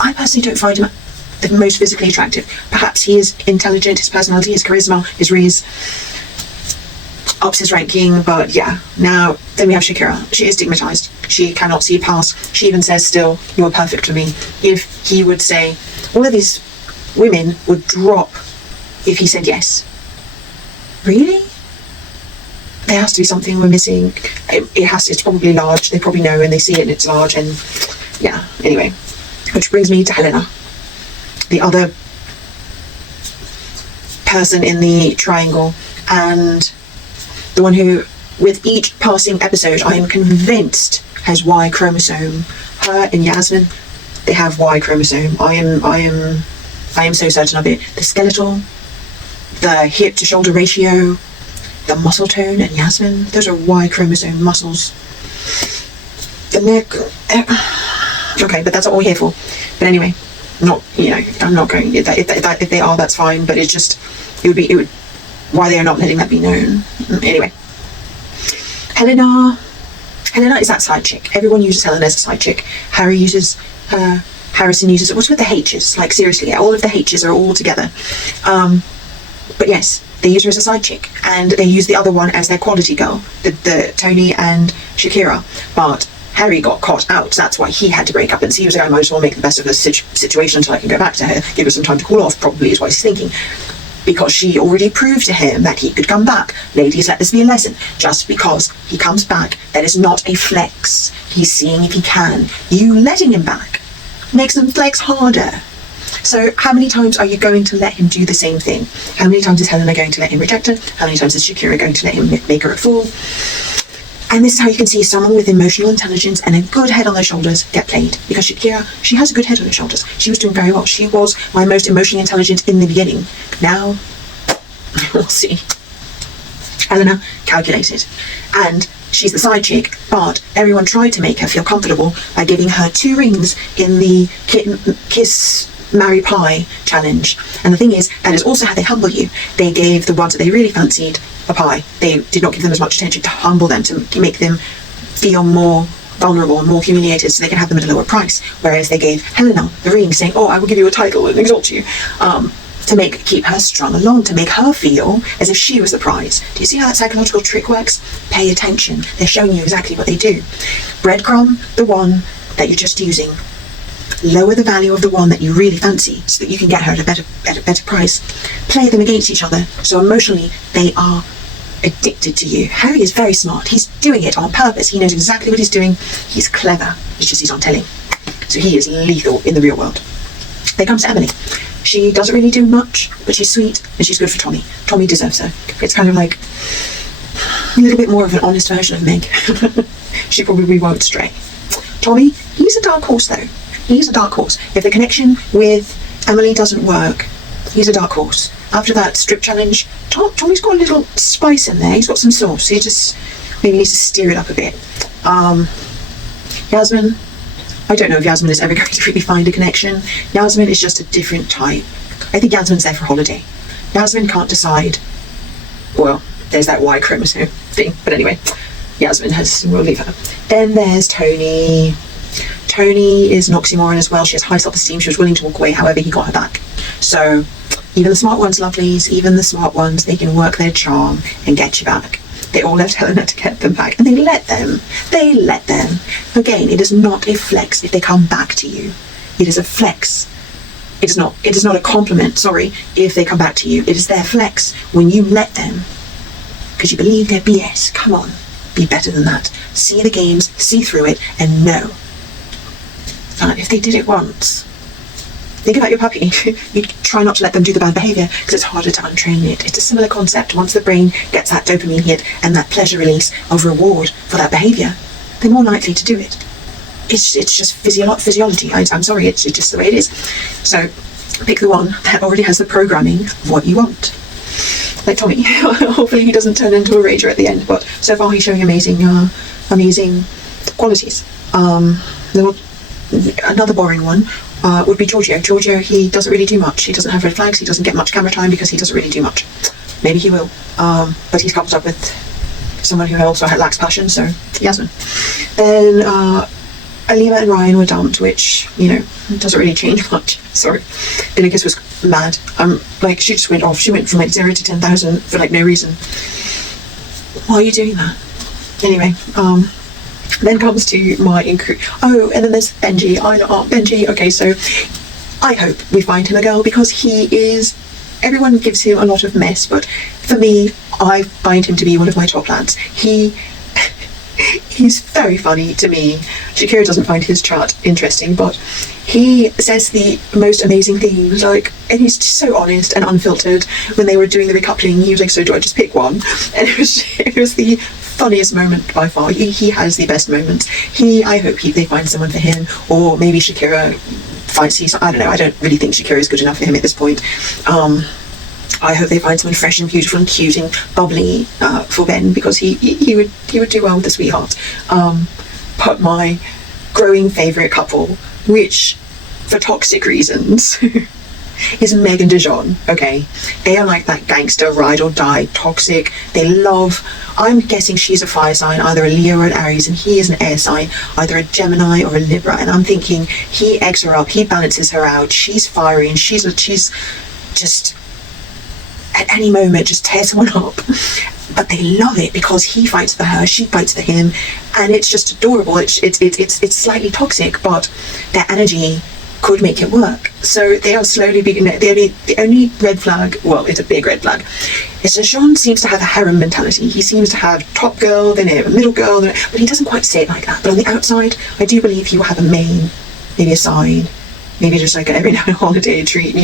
I personally don't find him the most physically attractive. Perhaps he is intelligent, his personality, his charisma, his riz ups his ranking, but yeah. Now then we have Cierra. She is stigmatized. She cannot see past. She even says still, "You are perfect for me." If he would say, all of these women would drop if he said yes. Really? there has to be something we're missing. It's probably large. They probably know and they see it and it's large. And yeah, anyway, which brings me to Helena, the other person in the triangle, and the one who, with each passing episode, I am convinced has Y chromosome. Her and Yasmin, they have Y chromosome. I am so certain of it. The skeletal, the hip to shoulder ratio, the muscle tone, and Yasmin, those are Y chromosome muscles. The neck, okay, but that's what we're here for. But anyway, not, you know, I'm not going, if they are, that's fine, but it's just, it would, why they are not letting that be known. Anyway, Helena is that side chick. Everyone uses Helena as a side chick. Harrison uses it. What's with the H's? Like, seriously, all of the H's are all together. But yes, they use her as a side chick, and they use the other one as their quality girl, the Tony and Shakira. But Harry got caught out. That's why he had to break up, and so he was like, I might as well make the best of the situation until I can go back to her, give her some time to cool off, probably is what he's thinking. Because she already proved to him that he could come back. Ladies, let this be a lesson. Just because he comes back, that is not a flex. He's seeing if he can. You letting him back makes him flex harder. So how many times are you going to let him do the same thing? How many times is Helena going to let him reject her? How many times is Shakira going to let him make her a fool? And this is how you can see someone with emotional intelligence and a good head on their shoulders get played. Because Shakira, she has a good head on her shoulders. She was doing very well. She was my most emotionally intelligent in the beginning. Now, we'll see. Helena, calculated. And she's the side chick, but everyone tried to make her feel comfortable by giving her 2 rings in the Kiss, Marry, Pie challenge. And the thing is, that is also how they humble you. They gave the ones that they really fancied a pie. They did not give them as much attention to humble them, to make them feel more vulnerable and more humiliated so they can have them at a lower price. Whereas they gave Helena the ring, saying, oh, I will give you a title and exalt you, to keep her strung along, to make her feel as if she was the prize. Do you see how that psychological trick works? Pay attention. They're showing you exactly what they do. Breadcrumb the one that you're just using. Lower the value of the one that you really fancy so that you can get her at a better price. Play them against each other so emotionally they are addicted to you. Harry is very smart. He's doing it on purpose. He knows exactly what he's doing. He's clever. It's just he's on telly. So he is lethal in the real world. Then comes to Emily. She doesn't really do much, but she's sweet and she's good for Tommy. Tommy deserves her. It's kind of like a little bit more of an honest version of Meg. She probably won't stray. Tommy, he's a dark horse though. He's a dark horse. If the connection with Emily doesn't work, he's a dark horse. After that strip challenge, Tommy's got a little spice in there. He's got some sauce. He just maybe needs to steer it up a bit. Yasmin, I don't know if Yasmin is ever going to really find a connection. Yasmin is just a different type. I think Yasmin's there for holiday. Yasmin can't decide. Well, there's that Y chromosome thing. But anyway, Yasmin we'll leave her. Then there's Tony. Tony is an oxymoron as well. She has high self-esteem. She was willing to walk away, however he got her back. So even the smart ones, lovelies, even the smart ones, they can work their charm and get you back. They all left Helena to get them back, and they let them. Again, it is not a flex if they come back to you. It is a flex. It is not a compliment, sorry, if they come back to you. It is their flex when you let them. Because you believe their BS. Come on, be better than that. See the games, see through it, and know that if they did it once, think about your puppy. You try not to let them do the bad behaviour because it's harder to untrain it. It's a similar concept. Once the brain gets that dopamine hit and that pleasure release of reward for that behaviour, they're more likely to do it. It's just physiology. I'm sorry, it's just the way it is. So pick the one that already has the programming of what you want. Like Tommy. Hopefully he doesn't turn into a rager at the end, but so far he's showing amazing qualities. Another boring one would be Giorgio. Giorgio, he doesn't really do much. He doesn't have red flags. He doesn't get much camera time because he doesn't really do much. Maybe he will. But he's coupled up with someone who also lacks passion, so Yasmin. Then Alima and Ryan were dumped, which, doesn't really change much. Sorry. Inikus was mad. She just went off. She went from 0 to 10,000 for no reason. Why are you doing that? Anyway, then comes to my and then there's Benji. Benji. Okay, so I hope we find him a girl because he is everyone gives him a lot of mess, but for me, I find him to be one of my top lads. He's very funny to me. Shakira doesn't find his chart interesting, but he says the most amazing things, like, and he's just so honest and unfiltered. When they were doing the recoupling, he was like, so do I just pick one? And it was the funniest moment by far. He has the best moments. I hope they find someone for him, or maybe Shakira finds I don't know, I don't really think Shakira is good enough for him at this point. I hope they find someone fresh and beautiful and cute and bubbly for Ben, because he would do well with the sweetheart. But my growing favourite couple, which for toxic reasons is Meg and Dijon. Okay, they are like that gangster ride or die toxic. I'm guessing she's a fire sign, either a Leo or an Aries, and he is an air sign, either a Gemini or a Libra. And I'm thinking he eggs her up, he balances her out, she's fiery, and she's just at any moment just tear someone up. But they love it because he fights for her, she fights for him, and it's just adorable. It's slightly toxic, but their energy could make it work. So they are slowly beginning. The only red flag, well, it's a big red flag, is that Jean seems to have a harem mentality. He seems to have top girl, then a middle girl, but he doesn't quite say it like that. But on the outside, I do believe he will have a main, maybe a side, maybe just like every now and holiday treat,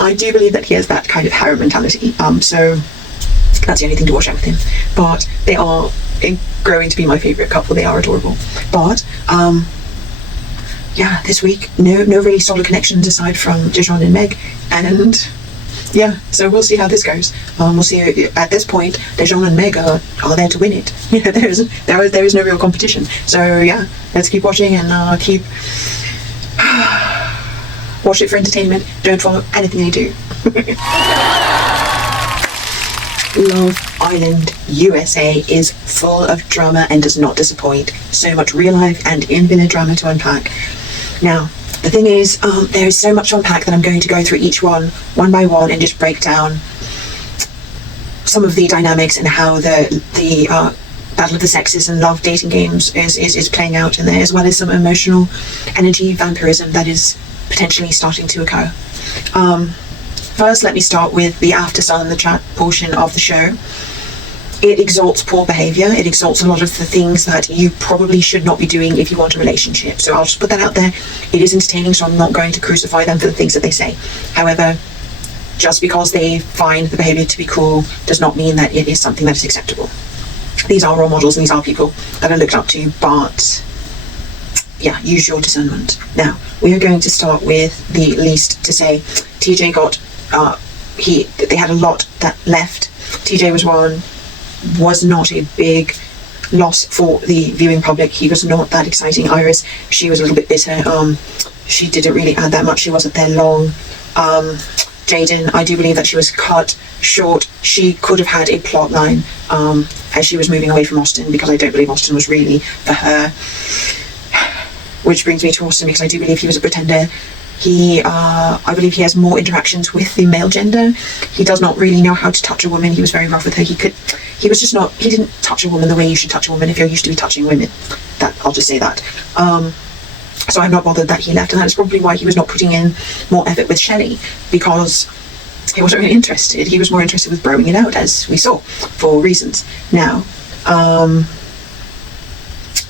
I do believe that he has that kind of harem mentality. So that's the only thing to watch out with him. But they are growing to be my favourite couple. They are adorable. But yeah, this week, no really solid connections aside from Dijon and Meg. And yeah, so we'll see how this goes. We'll see. At this point, Dijon and Meg are there to win it. There is no real competition. So yeah, let's keep watching and keep watch it for entertainment. Don't follow anything they do. Love Island USA is full of drama and does not disappoint. So much real life and in-villa drama to unpack. Now, the thing is, there is so much to unpack that I'm going to go through each one by one and just break down some of the dynamics and how the battle of the sexes and love dating games is playing out in there, as well as some emotional energy vampirism that is potentially starting to occur. First, let me start with the after sun and the chat portion of the show. It exalts poor behaviour. It exalts a lot of the things that you probably should not be doing if you want a relationship. So I'll just put that out there. It is entertaining, so I'm not going to crucify them for the things that they say. However, just because they find the behaviour to be cool does not mean that it is something that is acceptable. These are role models and these are people that I looked up to, but yeah, use your discernment. Now, we are going to start with the least to say. TJ got, they had a lot that left. TJ was not a big loss for the viewing public. He was not that exciting. Iris, she was a little bit bitter. She didn't really add that much. She wasn't there long. Jaden, I do believe that she was cut short. She could have had a plot line as she was moving away from Austin, because I don't believe Austin was really for her. Which brings me to Austin, because I do believe he was a pretender. I believe he has more interactions with the male gender. He does not really know how to touch a woman. He was very rough with her. He didn't touch a woman the way you should touch a woman if you're used to be touching women. I'll just say that. So I'm not bothered that he left, and that is probably why he was not putting in more effort with Shelley, because he wasn't really interested. He was more interested with broing it out, as we saw, for reasons. Now,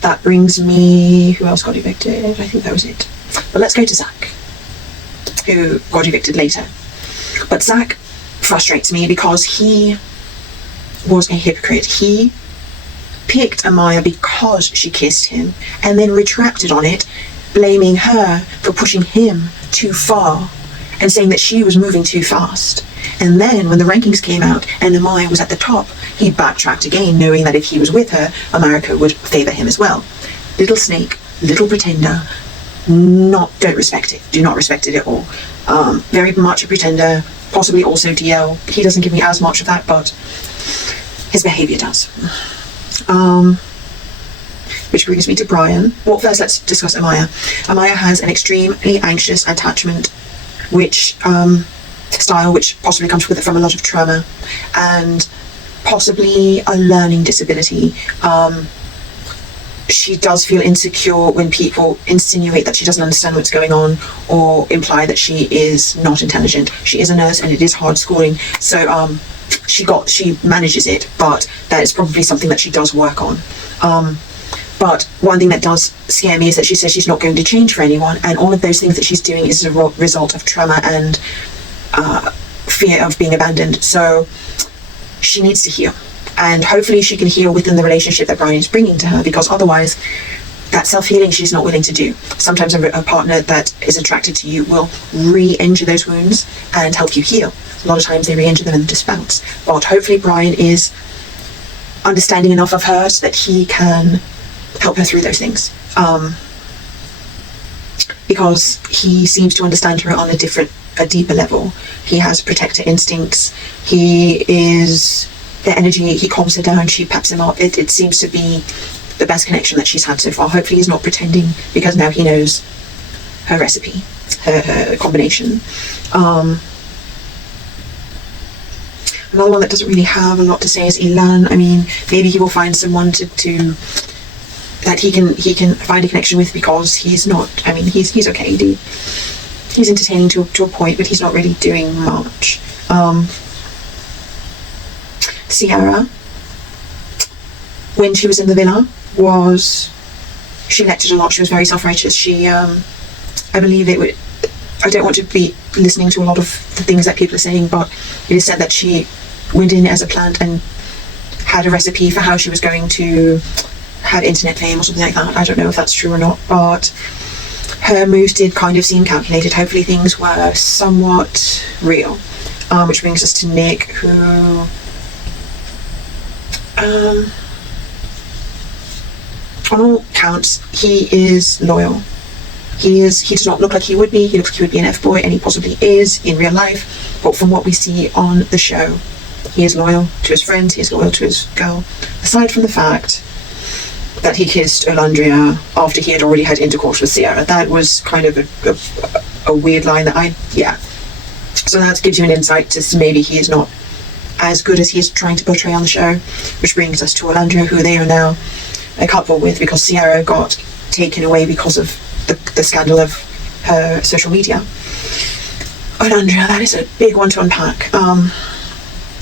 that brings me, who else got evicted? I think that was it. But let's go to Zach, who got evicted later. But Zach frustrates me because he was a hypocrite. He picked Amaya because she kissed him and then retracted on it, blaming her for pushing him too far and saying that she was moving too fast. And then when the rankings came out and Amaya was at the top, he backtracked again, knowing that if he was with her, America would favour him as well. Little snake, little pretender, don't respect it. Do not respect it at all. Very much a pretender, possibly also DL. He doesn't give me as much of that, but his behaviour does. Which brings me to Brian. Well, first let's discuss Amaya. Amaya has an extremely anxious attachment, style which possibly comes with it from a lot of trauma and possibly a learning disability. she does feel insecure when people insinuate that she doesn't understand what's going on or imply that she is not intelligent. She is a nurse and it is hard schooling, so she manages it, but that is probably something that she does work on. But one thing that does scare me is that she says she's not going to change for anyone, and all of those things that she's doing is a result of trauma and fear of being abandoned. So she needs to heal, and hopefully she can heal within the relationship that Brian is bringing to her, because otherwise that self-healing she's not willing to do. Sometimes a partner that is attracted to you will re-injure those wounds and help you heal. A lot of times they re-injure them and just bounce. But hopefully Brian is understanding enough of her so that he can help her through those things, because he seems to understand her on a deeper level. He has protector instincts. He is the energy. He calms her down. She peps him up. It seems to be the best connection that she's had so far. Hopefully he's not pretending, because now he knows her recipe, her combination. Another one that doesn't really have a lot to say is Elon. I mean, maybe he will find someone to that he can find a connection with, because he's not, I mean, he's okay, he's entertaining to a point, but he's not really doing much. Cierra, when she was in the villa, she lectured a lot. She was very self-righteous. She I believe I don't want to be listening to a lot of the things that people are saying, but it is said that she went in as a plant and had a recipe for how she was going to have internet fame or something like that. I don't know if that's true or not, but her moves did kind of seem calculated. Hopefully things were somewhat real. Which brings us to Nick, who on all counts he is loyal. He does not look like he would be. He looks like he would be an F-boy, and he possibly is in real life, but from what we see on the show, he is loyal to his friends, he is loyal to his girl. Aside from the fact that he kissed Olandria after he had already had intercourse with Cierra, that was kind of a weird line so that gives you an insight to maybe he is not as good as he is trying to portray on the show, which brings us to Olandria, who they are now a couple with, because Cierra got taken away because of the scandal of her social media. Olandria, that is a big one to unpack,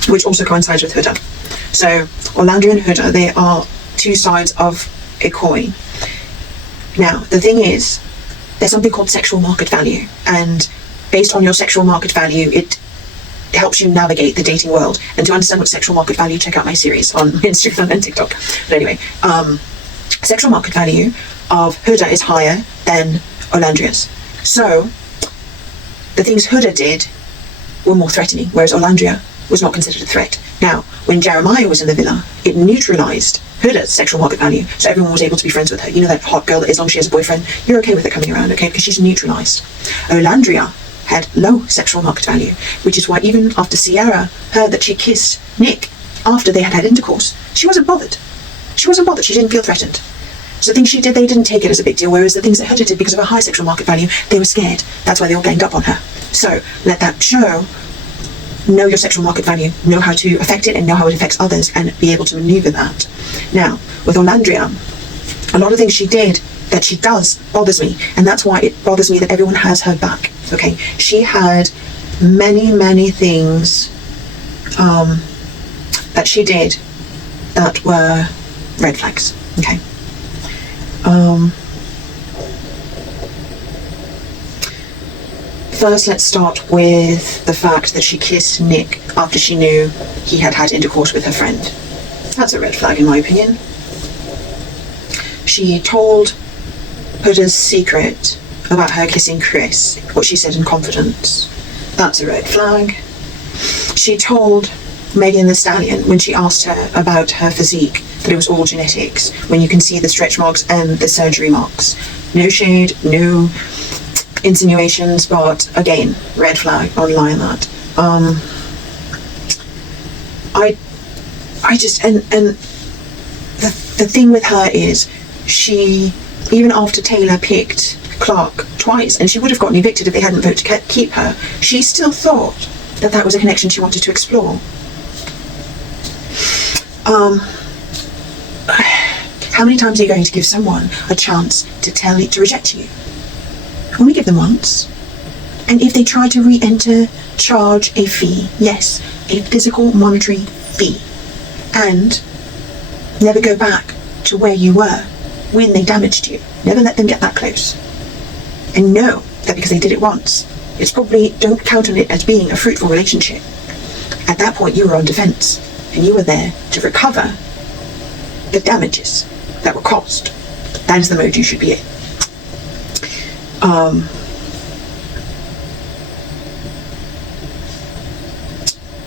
which also coincides with Huda. So Olandria and Huda, they are two sides of a coin. Now the thing is, there's something called sexual market value, and based on your sexual market value, it helps you navigate the dating world. And to understand what sexual market value, check out my series on Instagram and TikTok. But anyway, sexual market value of Huda is higher than Olandria's. So the things Huda did were more threatening, whereas Olandria was not considered a threat. Now, when Jeremiah was in the villa, it neutralized Huda's sexual market value, so everyone was able to be friends with her. You know, that hot girl that as long as she has a boyfriend, you're okay with her coming around, okay, because she's neutralized. Olandria had low sexual market value, which is why even after Cierra heard that she kissed Nick after they had had intercourse, she wasn't bothered. She didn't feel threatened. So the things she did, they didn't take it as a big deal, whereas the things that Huda did, because of her high sexual market value, they were scared. That's why they all ganged up on her. So let that show, know your sexual market value, know how to affect it and know how it affects others, and be able to maneuver that. Now, with Olandria, a lot of things she did that she does bothers me, and that's why it bothers me that everyone has her back. Okay, she had many things that she did that were red flags. Okay. First, let's start with the fact that she kissed Nick after she knew he had had intercourse with her friend. That's a red flag in my opinion. She told Huda's secret about her kissing Chris, what she said in confidence. That's a red flag. She told Megan Thee Stallion, when she asked her about her physique, that it was all genetics, when you can see the stretch marks and the surgery marks. No shade, no insinuations, but again, red flag online that. I just, and the thing with her is, she, even after Taylor picked Clark twice, and she would have gotten evicted if they hadn't voted to keep her, she still thought that that was a connection she wanted to explore. How many times are you going to give someone a chance to reject you? Only give them once. And if they try to re-enter, charge a fee. Yes, a physical monetary fee. And never go back to where you were when they damaged you. Never let them get that close. And know that because they did it once, it's probably, don't count on it as being a fruitful relationship. At that point, you were on defense, and you were there to recover the damages that were caused. That is the mode you should be in.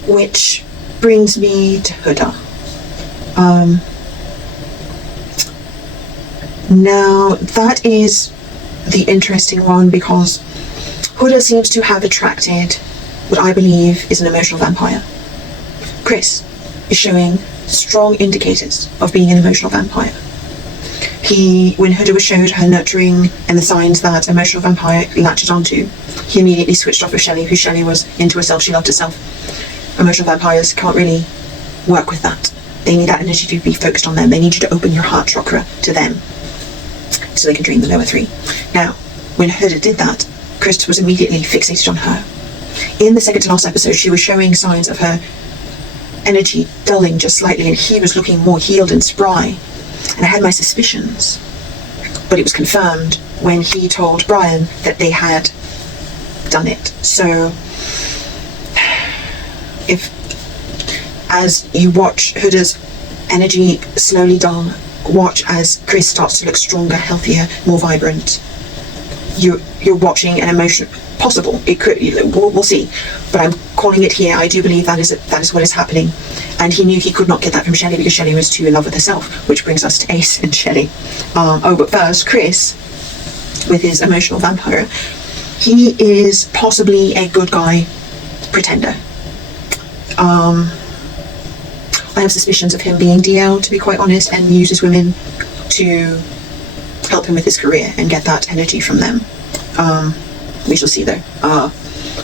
Which brings me to Huda. Now, that is the interesting one, because Huda seems to have attracted what I believe is an emotional vampire. Chris is showing strong indicators of being an emotional vampire. When Huda was showed her nurturing and the signs that emotional vampire latches onto, he immediately switched off with Shelley, who Shelley was into herself, she loved herself. Emotional vampires can't really work with that. They need that energy to be focused on them. They need you to open your heart chakra to them so they can drain the lower three. Now, when Huda did that, Chris was immediately fixated on her. In the second to last episode, she was showing signs of her energy dulling just slightly, and he was looking more healed and spry. And I had my suspicions, but it was confirmed when he told Brian that they had done it. So, if as you watch Huda's energy slowly dull, watch as Chris starts to look stronger, healthier, more vibrant. You're watching an emotion. Possible. It could. We'll see. But I'm calling it here. I do believe that is what is happening. And he knew he could not get that from Shelley because Shelley was too in love with herself, which brings us to Ace and Shelley. But first, Chris, with his emotional vampire, he is possibly a good guy pretender. I have suspicions of him being DL, to be quite honest, and uses women to help him with his career and get that energy from them. We shall see though.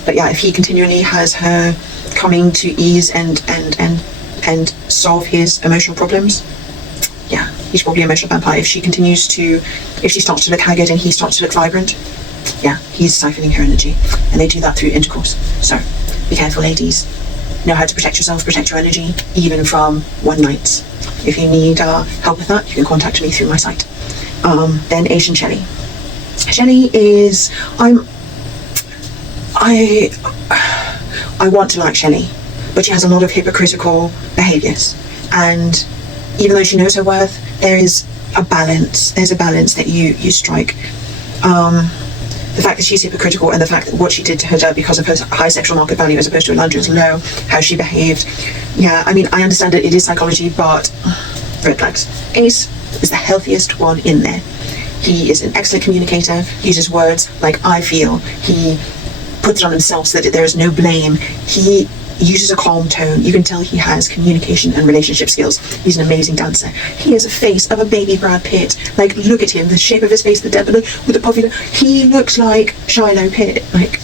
But yeah, if he continually has her coming to ease and solve his emotional problems, yeah, he's probably an emotional vampire. If she starts to look haggard and he starts to look vibrant, yeah, he's siphoning her energy. And they do that through intercourse. So be careful, ladies. Know how to protect yourself, protect your energy, even from one nights. If you need help with that, you can contact me through my site. Then Asian Shelley. Shelley is, I want to like Shelley, but she has a lot of hypocritical behaviours, and even though she knows her worth, there's a balance that you strike. The fact that she's hypocritical, and the fact that what she did to her because of her high sexual market value as opposed to Elandra's low, how she behaved, yeah, I mean, I understand it is psychology, but red flags. Ace is the healthiest one in there. He is an excellent communicator. He uses words like I feel. He puts it on himself so that there is no blame. He uses a calm tone. You can tell he has communication and relationship skills. He's an amazing dancer. He has a face of a baby Brad Pitt. Like, look at him, the shape of his face, the depth with the puffy. He looks like Shiloh Pitt. Like,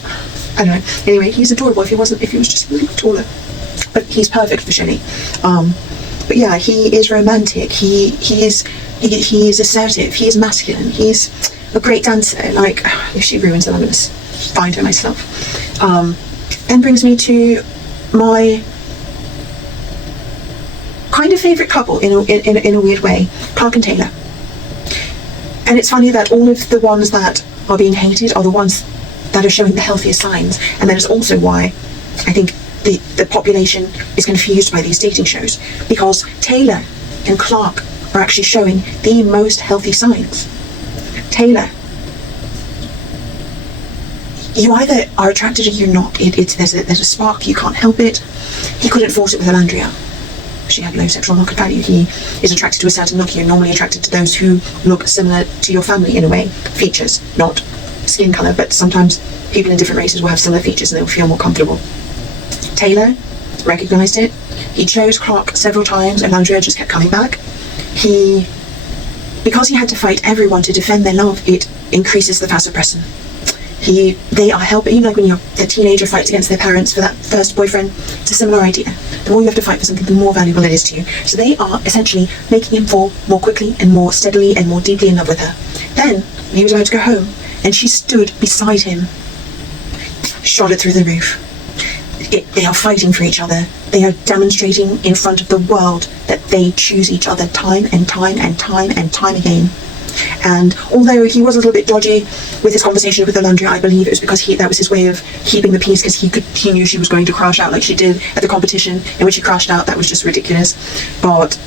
I don't know. Anyway, he's adorable if he was just a little taller. But he's perfect for Shelley. But yeah, he is romantic. He is assertive. He is masculine. He's a great dancer. Like, if she ruins it, I'm going to find her myself. Then brings me to my kind of favourite couple in a weird way, Clark and Taylor. And it's funny that all of the ones that are being hated are the ones that are showing the healthiest signs, and that is also why I think the population is confused by these dating shows, because Taylor and Clark are actually showing the most healthy signs. Taylor, you either are attracted or you're not. There's a spark, you can't help it. He couldn't force it with Elandria. She had low sexual market value. He is attracted to a certain look. You're normally attracted to those who look similar to your family in a way. Features, not skin colour, but sometimes people in different races will have similar features and they'll feel more comfortable. Taylor recognised it. He chose Clark several times. Elandria just kept coming back. Because he had to fight everyone to defend their love, it increases the vasopressin. They are helping, you know, like when the teenager fights against their parents for that first boyfriend. It's a similar idea. The more you have to fight for something, the more valuable it is to you. So they are essentially making him fall more quickly and more steadily and more deeply in love with her. Then he was about to go home, and she stood beside him, shot it through the roof. They are fighting for each other. They are demonstrating in front of the world that they choose each other time and time and time and time again. And although he was a little bit dodgy with his conversation with Alondra, I believe it was because that was his way of keeping the peace, because he knew she was going to crash out like she did at the competition, in which she crashed out. That was just ridiculous. But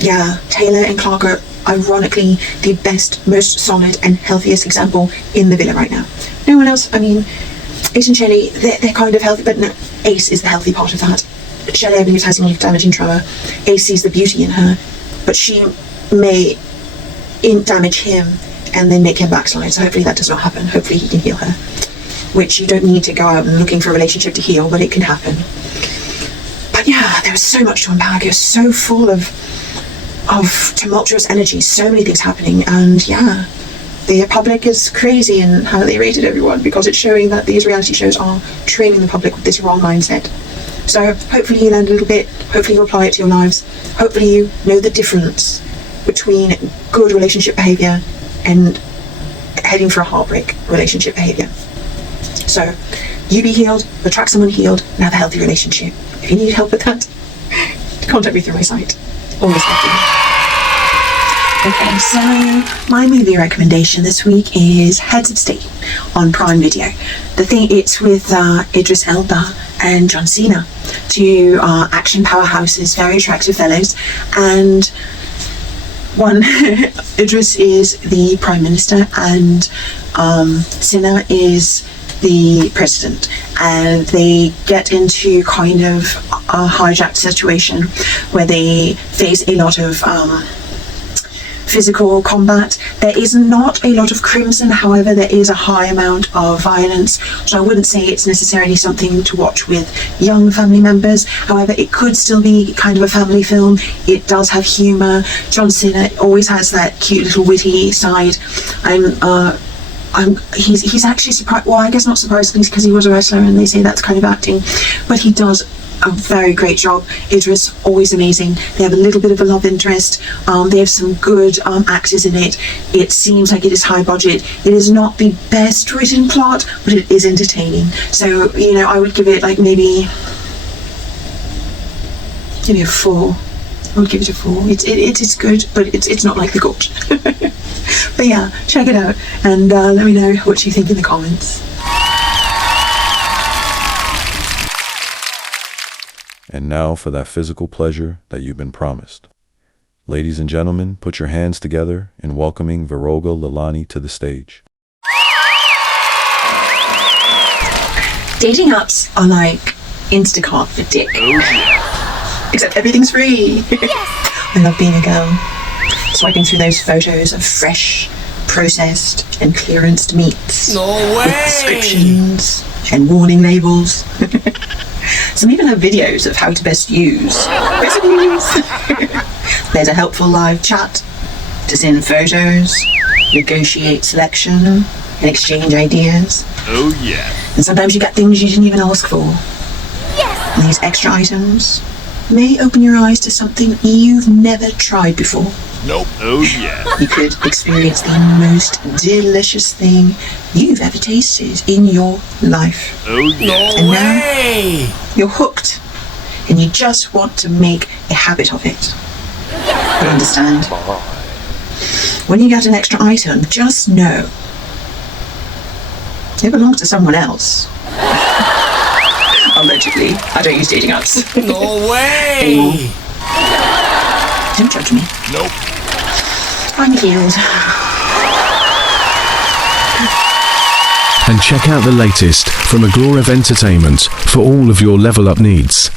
yeah, Taylor and Clark are ironically the best, most solid and healthiest example in the villa right now. No one else. I mean, Ace and Shelley, they're kind of healthy, but no, Ace is the healthy part of that. Shelley, I believe, has a lot of damage and trauma. Ace sees the beauty in her, but she may damage him and then make him backslide. So hopefully that does not happen. Hopefully he can heal her, which you don't need to go out and looking for a relationship to heal, but it can happen. But yeah, there was so much to unpack. It was so full of tumultuous energy, so many things happening. And yeah, the public is crazy in how they rated everyone, because it's showing that these reality shows are training the public with this wrong mindset. So hopefully you learned a little bit. Hopefully you apply it to your lives. Hopefully you know the difference between good relationship behavior and heading for a heartbreak relationship behavior. So you be healed, attract someone healed, and have a healthy relationship. If you need help with that, contact me through my site. Always happy. Okay, so my movie recommendation this week is Heads of State on Prime Video. It's with Idris Elba and John Cena, two action powerhouses, very attractive fellows, and one, Idris is the Prime Minister and Cena is the President, and they get into kind of a hijacked situation where they face a lot of physical combat. There is not a lot of crimson, however there is a high amount of violence, so I wouldn't say it's necessarily something to watch with young family members. However, it could still be kind of a family film. It does have humour. John Cena always has that cute little witty side. He's actually surprised, well, I guess not surprisingly, because he was a wrestler and they say that's kind of acting, but he does a very great job. Idris, always amazing. They have a little bit of a love interest. They have some good actors in it. It seems like it is high budget. It is not the best written plot, but it is entertaining. So, you know, I would give it like maybe a 4. I would give it a 4. It is good, but it's not like The Gorge. But yeah, check it out and let me know what you think in the comments. And now for that physical pleasure that you've been promised. Ladies and gentlemen, put your hands together in welcoming Viroga Lalani to the stage. Dating apps are like Instacart for dick. Oh, yeah. Except everything's free. I love being a girl. Swiping through those photos of fresh, processed and clearanced meats. No way! With descriptions and warning labels. Some even have videos of how to best use recipes. There's a helpful live chat to send photos, negotiate selection, and exchange ideas. Oh yeah. And sometimes you get things you didn't even ask for. Yes! And these extra items may open your eyes to something you've never tried before. Nope. Oh yeah. You could experience the most delicious thing you've ever tasted in your life. Oh yeah. And now you're hooked, and you just want to make a habit of it. But understand, when you get an extra item, just know it belongs to someone else. Allegedly. I don't use dating apps. No way! Anymore. Don't judge me. Nope. I'm healed. And check out the latest from Aglorev Entertainment for all of your level up needs.